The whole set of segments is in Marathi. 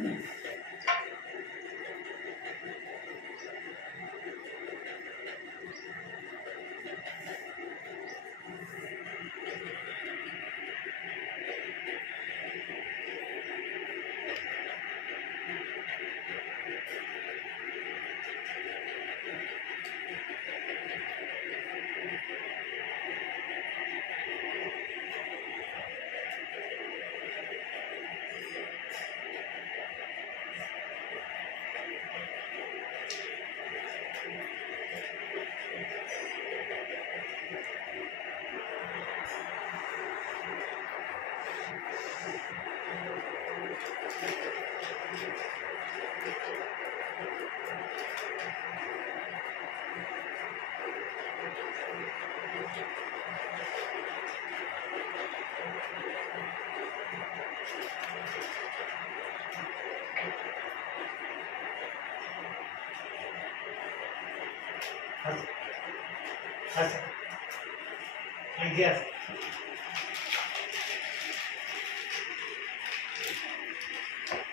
Yes.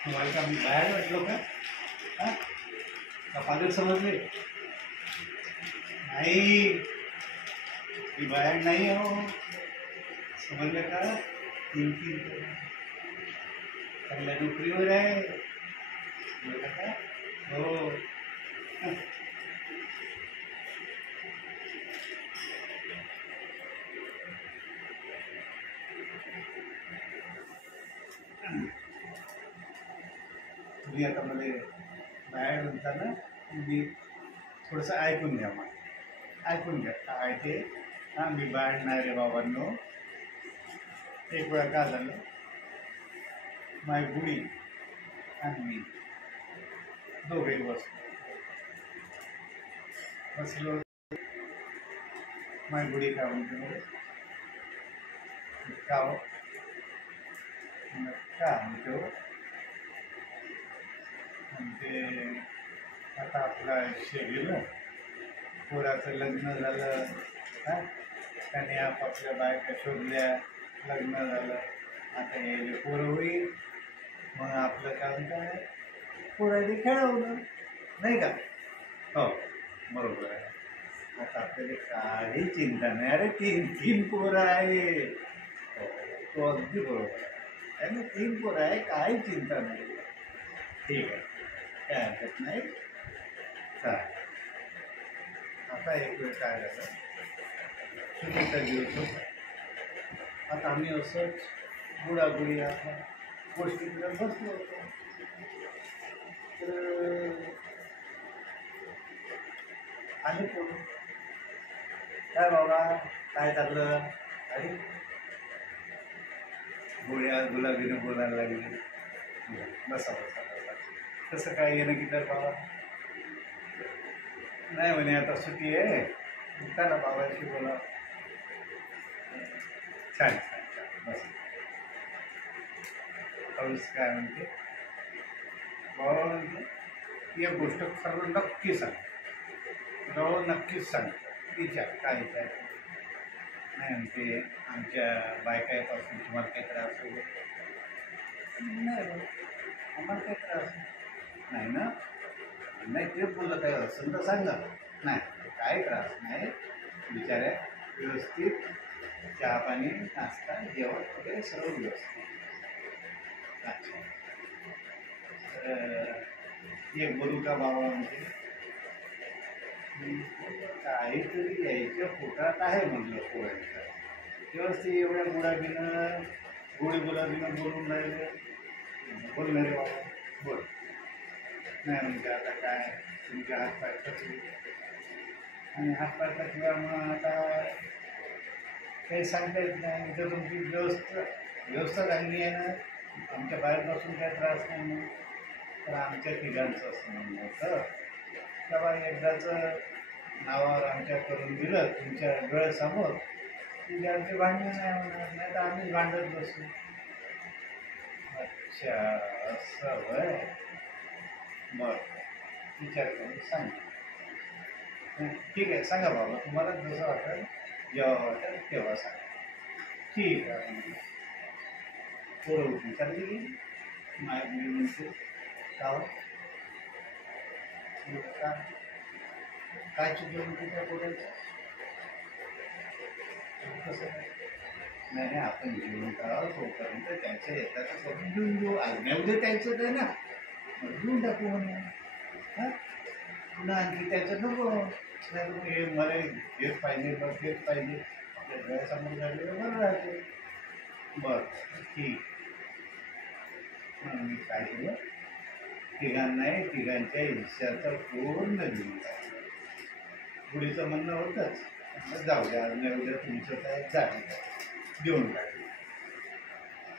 तुम्हारे का भी बाहर मतलब का फादर समझ ले नहीं ये बाहर नहीं हो समझ में का तीन तीन पहले नौकरी हो रहा है ओ तुम्ही आता मला बाहेर म्हणताना मी थोडंसं ऐकून घ्या मला ऐकून घ्या काय ते हां मी बाहेर नाही रे बाबांनो एक वेळा काय झालं माझी बुडी आणि मी दोघे बसलो माझी बुडी काय म्हणते मला का म्हणतो ते आता आपलं आयुष्य गेलं पोराचं लग्न झालं हां त्याने आपापल्या बायका शोधल्या लग्न झालं आता हे पोरं होईल मग आपलं काम काय पोराने खेळवलं नाही का हो बरोबर आहे आता आपल्याला काही चिंता नाही अरे तीन तीन पोरं आहे हो तो अगदी बरोबर आहे ना तीन पोरं आहे काही चिंता नाही ठीक आहे काय हरकत नाही काय आता एक वेळ काय झालं सुट्टीचा दिवस होता आता आम्ही असंच गुडागुडी आता गोष्टीकडे बसलो होतो तर आले कोण काय बाबा काय चाललं अरे गोळ्या गुलाबीनं बोलायला लागली बसा बसा तसं काय येणं की तर बाबा नाही म्हणे आता सुट्टी आहे चला बाबाशी बोला छान छान छान बस पाऊस काय म्हणते बाबा म्हणते एक गोष्ट खरं नक्की सांग बाबा नक्कीच सांग विचार काय विचार नाही म्हणते आमच्या बायकापासून तुम्हाला काही त्रास वगैरे नाही आम्हाला काही त्रास नाही ना नाही ते बोललं काय असेल तर सांगा नाही काय त्रास नाही बिचाऱ्या व्यवस्थित चहा पाणी नाश्ता जेवण वगैरे सर्व व्यवस्थित अच्छा तर एक बोलू का बाबा म्हणजे काहीतरी यायच्या पोटात आहे म्हणलं पोरांचं व्यवस्थित एवढ्या गुलाबीनं गोळी गुलाबीनं बोलून राहिले बोल नाही रे बाबा बोल नाही म्हणजे आता काय तुमचे हातपाय टचले आणि हातपाय टचल्यामुळं आता काही सांगता येत नाही जर तुमची व्यवस्था चांगली आहे ना आमच्या बाहेरपासून काय त्रास नाही म्हणून तर आमच्या तिघांचं असं म्हणणं होतं तेव्हा एकदाचं नावावर आमच्या करून दिलं तुमच्या डोळ्यासमोर म्हणजे आमची भांडणं नाही होणार नाही तर आम्ही भांडत बसू अच्छा असं होय बरं विचार करून सांगा ठीक आहे सांगा बाबा तुम्हाला जसं वाटेल जेव्हा वाटेल तेव्हा सांगा ठीक आहे पोरं उठून चालली गेली माझी म्हणते का हो? का काय चुकलं म्हणजे त्या पोराचं? कसं काय? नाही नाही, आपण घेऊन टाकावं तोपर्यंत त्यांच्या येताचं करून घेऊन घेऊ. आज नाही उद्या त्यांचं आहे ना, मग घेऊन टाकू म्हणून. हां, पुन्हा आणखी त्याचं नको. नाही मग हे मला हेच पाहिजे, बघ हेच पाहिजे, आपल्या डोळ्यासमोर झालेलं बरं राहते. बरं, ठीक. म्हणून मी काय केलं, तिघांनाही तिघांच्या हिश्श्याचं पूर्ण घेऊन टाकलं. पुढीचं म्हणणं होतंच, म्हटलं जाऊ द्या, आज नाही उद्या तुमचं काय झालं देऊन टाकलं.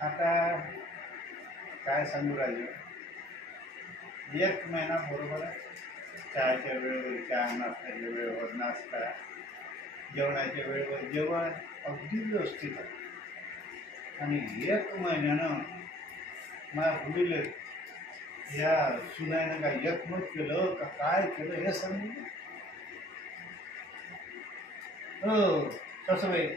आता काय सांगू राहिलो, 1 महिना बरोबर आहे. चहाच्या वेळेवर चहा, नाश्त्याच्या वेळेवर नाश्ता, जेवणाच्या वेळेवर जेवण अगदी व्यवस्थित आहे. आणि 1 महिन्यानं मला पुढील या सुनायनं काय एकमत केलं का काय केलं हे सांगू. हो तसं बाई